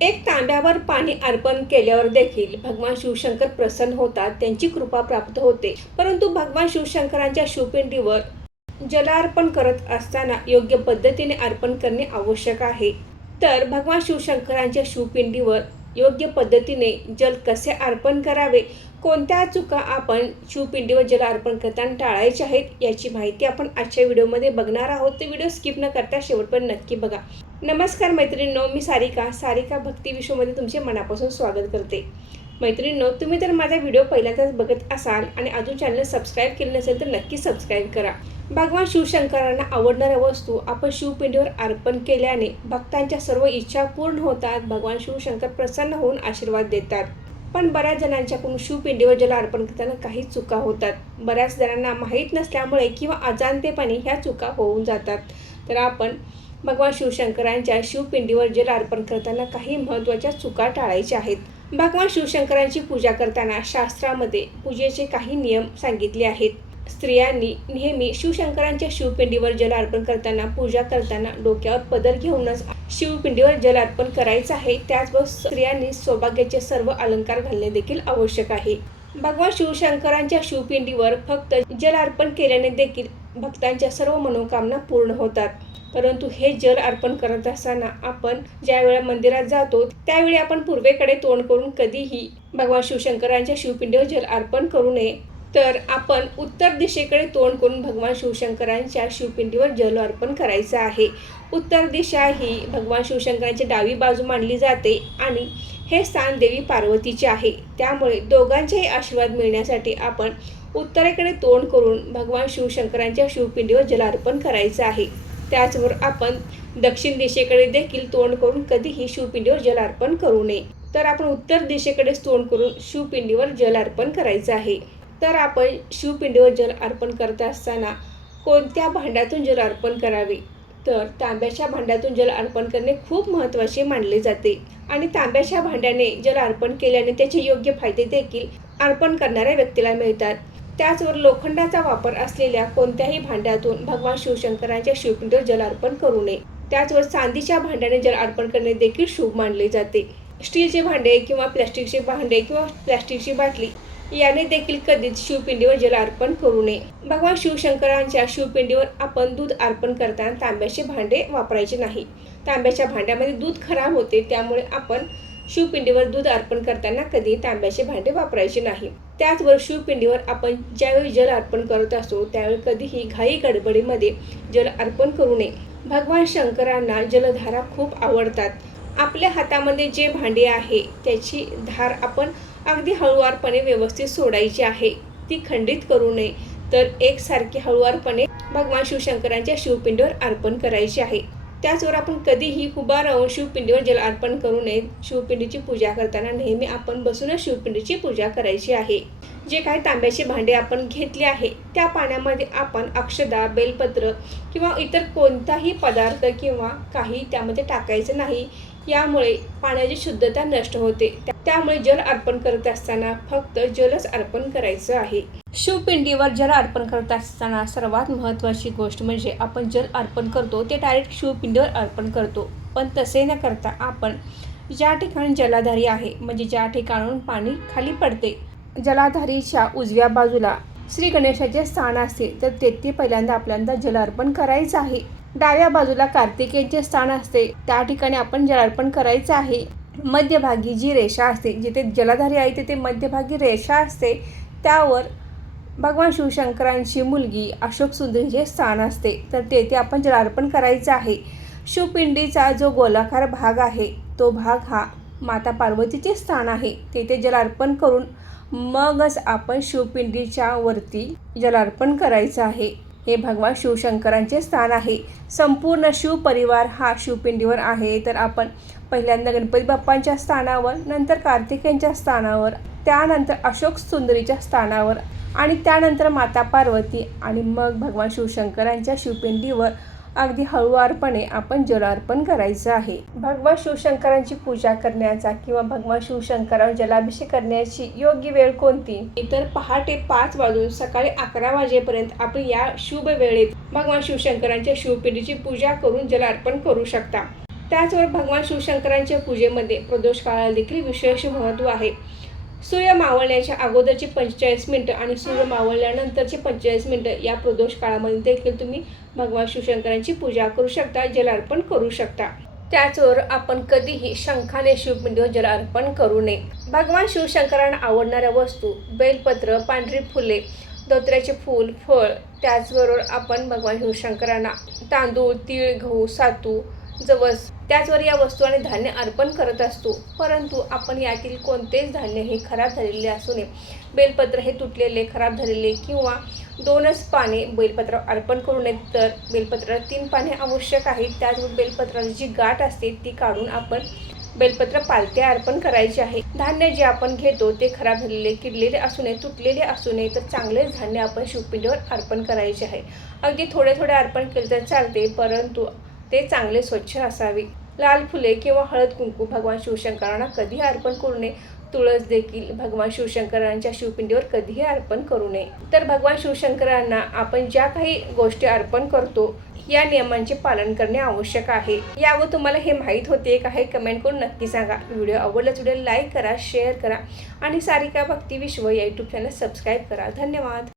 एक तांब्यावर पाणी अर्पण केल्यावर देखील भगवान शिवशंकर प्रसन्न होतात, त्यांची कृपा प्राप्त होते. परंतु भगवान शिवशंकरांच्या शिवपिंडीवर जलार्पण करत असताना योग्य पद्धतीने अर्पण करणे आवश्यक आहे. तर भगवान शिवशंकरांच्या शिवपिंडीवर योग्य पद्धतीने जल कसे अर्पण करावे, कोणत्या चुका आपण शिवपिंडीवर जल अर्पण करताना टाळायचे आहेत, याची माहिती आपण आजच्या व्हिडिओमध्ये बघणार आहोत. तर व्हिडिओ स्किप न करता शेवटपर्यंत नक्की बघा. नमस्कार मैत्रिणींनो, मी सारिका भक्ती विश्वमध्ये तुमचे मनापासून स्वागत करते. मैत्रिणींनो, तुम्ही तर माझा व्हिडिओ पहिल्यांदाच बघत असाल आणि अजून चॅनल सबस्क्राईब केले नसेल तर नक्की सबस्क्राईब करा. भगवान शिवशंकरांना आवडणाऱ्या वस्तू आपण शिवपिंडीवर अर्पण केल्याने भक्तांच्या सर्व इच्छा पूर्ण होतात. भगवान शिवशंकर प्रसन्न होऊन आशीर्वाद देतात. पण बऱ्याच जणांच्याकडून शिवपिंडीवर जल अर्पण करताना काही चुका होतात. बऱ्याच जणांना माहीत नसल्यामुळे किंवा अजाणतेपणी ह्या चुका होऊन जातात. तर आपण भगवान शिवशंकरांच्या शिवपिंडीवर जल अर्पण करताना काही महत्त्वाच्या चुका टाळायच्या आहेत. भगवान शिवशंकरांची पूजा करताना शास्त्रामध्ये पूजेचे काही नियम सांगितले आहेत. स्त्रियांनी नेहमी शिवशंकरांच्या शिवपिंडीवर जल अर्पण करताना, पूजा करताना डोक्यावर पदर घेऊनच शिवपिंडीवर जल अर्पण करायचं आहे. त्याचबरोबर स्त्रियांनी सौभाग्याचे सर्व अलंकार घालणे देखील आवश्यक आहे. भगवान शिवशंकरांच्या शिवपिंडीवर फक्त जल अर्पण केल्याने देखील भक्तांच्या सर्व मनोकामना पूर्ण होतात. परंतु हे जल अर्पण करत असताना आपण ज्या वेळा मंदिरात जातो त्यावेळी आपण पूर्वेकडे तोंड करून कधीही भगवान शिवशंकरांच्या शिवपिंडीवर जल अर्पण करू नये. तर आपण उत्तर दिशेकडे तोंड करून भगवान शिवशंकरांच्या शिवपिंडीवर जल अर्पण करायचं आहे. उत्तर दिशा ही भगवान शिवशंकरांची डावी बाजू मानली जाते आणि हे स्थान देवी पार्वतीचे आहे. त्यामुळे दोघांचेही आशीर्वाद मिळण्यासाठी आपण उत्तरेकडे तोंड करून भगवान शिवशंकरांच्या शिवपिंडीवर जल अर्पण करायचं आहे. त्याचबरोबर आपण दक्षिण दिशेकडे देखील तोंड करून कधीही शिवपिंडीवर जल अर्पण करू नये. तर आपण उत्तर दिशेकडेच तोंड करून शिवपिंडीवर जल अर्पण करायचं आहे. तर आपण शिवपिंडीवर जल अर्पण करत असताना कोणत्या भांड्यातून जल अर्पण करावे, तर तांब्याच्या भांड्यातून जल अर्पण करणे खूप महत्त्वाचे मानले जाते. आणि तांब्याच्या भांड्याने जल अर्पण केल्याने त्याचे योग्य फायदे देखील अर्पण करणाऱ्या व्यक्तीला मिळतात. त्याचवर लोखंडाचा वापर असलेल्या कोणत्याही भांड्यातून भगवान शिवशंकरांच्या शिवपिंडीवर जल अर्पण करू नये. त्याचवर चांदीच्या भांड्याने जल अर्पण करणे देखील शुभ मानले जाते. स्टीलचे भांडे किंवा प्लॅस्टिकचे भांडे किंवा प्लॅस्टिकची बाटली याने देखील कधीच शिवपिंडीवर जल अर्पण करू नये. भगवान शिवशंकरांच्या शिवपिंडीवर आपण दूध अर्पण करताना तांब्याचे भांडे वापरायचे नाही. तांब्याच्या भांड्यामध्ये दूध खराब होते, त्यामुळे आपण शिवपिंडीवर दूध अर्पण करताना कधी तांब्याचे भांडे वापरायचे नाही. त्याचबरोबर शिवपिंडीवर आपण ज्यावेळी जल अर्पण करत असतो त्यावेळी कधीही घाई गडबडीमध्ये जल अर्पण करू नये. भगवान शंकरांना जलधारा खूप आवडतात. आपल्या हातामध्ये जे भांडे आहे त्याची धार आपण अगदी हळुवारपणे व्यवस्थित सोडायची आहे. ती खंडित करू नये, तर एकसारखी हळुवारपणे भगवान शिवशंकरांच्या शिवपिंडीवर अर्पण करायची आहे. त्याचवर आपण कधीही उभा राहून शिवपिंडीवर जल अर्पण करू नये. शिवपिंडीची पूजा करताना नेहमी आपण बसूनच शिवपिंडीची पूजा करायची आहे. जे काही तांब्याचे भांडे आपण घेतले आहे त्या पाण्यामध्ये आपण अक्षदा, बेलपत्र किंवा इतर कोणताही पदार्थ किंवा काही त्यामध्ये टाकायचं नाही. यामुळे पाण्याची शुद्धता नष्ट होते. त्यामुळे जल अर्पण करत असताना फक्त जलच अर्पण करायचं आहे. शिवपिंडीवर जल अर्पण करत असताना सर्वात महत्त्वाची गोष्ट म्हणजे आपण जल अर्पण करतो ते डायरेक्ट शिवपिंडीवर अर्पण करतो. पण तसे न करता आपण ज्या ठिकाणी जलाधारी आहे, म्हणजे ज्या ठिकाणून पाणी खाली पडते, जलाधारीच्या उजव्या बाजूला श्री गणेशाचे स्थान असते, तर तेथे पहिल्यांदा आपल्याला जल अर्पण करायचं आहे. डाव्या बाजूला कार्तिकेयचे स्थान असते, त्या ठिकाणी आपण जल अर्पण करायचं आहे. मध्यभागी जी रेषा असते, जिथे जलाधारी आहे तिथे मध्यभागी रेषा असते, त्यावर भगवान शिवशंकरांची मुलगी अशोक सुंदरीचे स्थान असते, तर तेथे आपण जल अर्पण करायचं आहे. शिवपिंडीचा जो गोलाकार भाग आहे तो भाग हा माता पार्वतीचे स्थान आहे. तेथे जल अर्पण करून मगच आपण शिवपिंडीच्या वरती जल अर्पण करायचं आहे. हे भगवान शिवशंकरांचे स्थान आहे. संपूर्ण शिवपरिवार हा शिवपिंडीवर आहे. तर आपण पहिल्यांदा गणपती बाप्पांच्या स्थानावर, नंतर कार्तिकेयांच्या स्थानावर, त्यानंतर अशोक सुंदरीच्या स्थानावर आणि त्यानंतर माता पार्वती आणि मग भगवान शिवशंकरांच्या शिवपिंडीवर अगदी हळुवारपणे आपण जल अर्पण करायचं आहे. भगवान शिवशंकरांची पूजा करण्याचा किंवा भगवान शिवशंकरांवर जलाभिषेक करण्याची योग्य वेळ कोणती, तर पहाटे 5 वाजून सकाळी 11 वाजेपर्यंत आपण या शुभ वेळेत भगवान शिवशंकरांच्या शिवपिंडीची पूजा करून जल अर्पण करू शकता. त्याचबरोबर भगवान शिवशंकरांच्या पूजेमध्ये प्रदोष काळाला देखील विशेष महत्त्व आहे. सूर्य मावळण्याच्या अगोदरची 45 मिनिटं आणि सूर्य मावळल्यानंतरची 45 मिनिटं या प्रदोष काळामध्ये देखील तुम्ही भगवान शिवशंकरांची पूजा करू शकता, जल अर्पण करू शकता. त्याचबरोबर आपण कधीही शंखाने शिवपिंडीवर जल अर्पण करू नये. भगवान शिवशंकरांना आवडणाऱ्या वस्तू बेलपत्र, पांढरी फुले, धोत्र्याचे फूल, फळ. त्याचबरोबर आपण भगवान शिवशंकरांना तांदूळ, तीळ, गहू, सातू, जवस त्याचबरोबर या वस्तू आणि धान्य अर्पण करत असतो. परंतु आपण यातील कोणतेच धान्य हे खराब झालेले असू नये. बेलपत्र हे तुटलेले, खराब झालेले किंवा 2च पाने बेलपत्रावर अर्पण करू नयेत. तर बेलपत्राला 3 पाने आवश्यक आहेत. त्याचबरोबर बेलपत्राची जी गाठ असते ती काढून आपण बेलपत्र पालथे अर्पण करायचे आहे. धान्य जे आपण घेतो ते खराब झालेले, किडलेले असू नये, तुटलेले असू नये, तर चांगलेच धान्य आपण शिवपिंडीवर अर्पण करायचे आहे. अगदी थोडे थोडे अर्पण केले तर चालते, परंतु ते चांगले स्वच्छ असावे. लाल फुले किंवा हळद कुंकू भगवान शिवशंकरांना कधीही अर्पण करू नये. तुळस देखील भगवान शिवशंकरांच्या शिवपिंडीवर कधीही अर्पण करू नये. तर भगवान शिवशंकरांना आपण ज्या काही गोष्टी अर्पण करतो या नियमांचे पालन करणे आवश्यक आहे. यावर तुम्हाला हे माहीत होते का हे कमेंट करून नक्की सांगा. व्हिडिओ आवडल्यास व्हिडिओ लाईक करा, शेअर करा आणि सारिका भक्ती विश्व या यूट्यूब चॅनल सबस्क्राईब करा. धन्यवाद.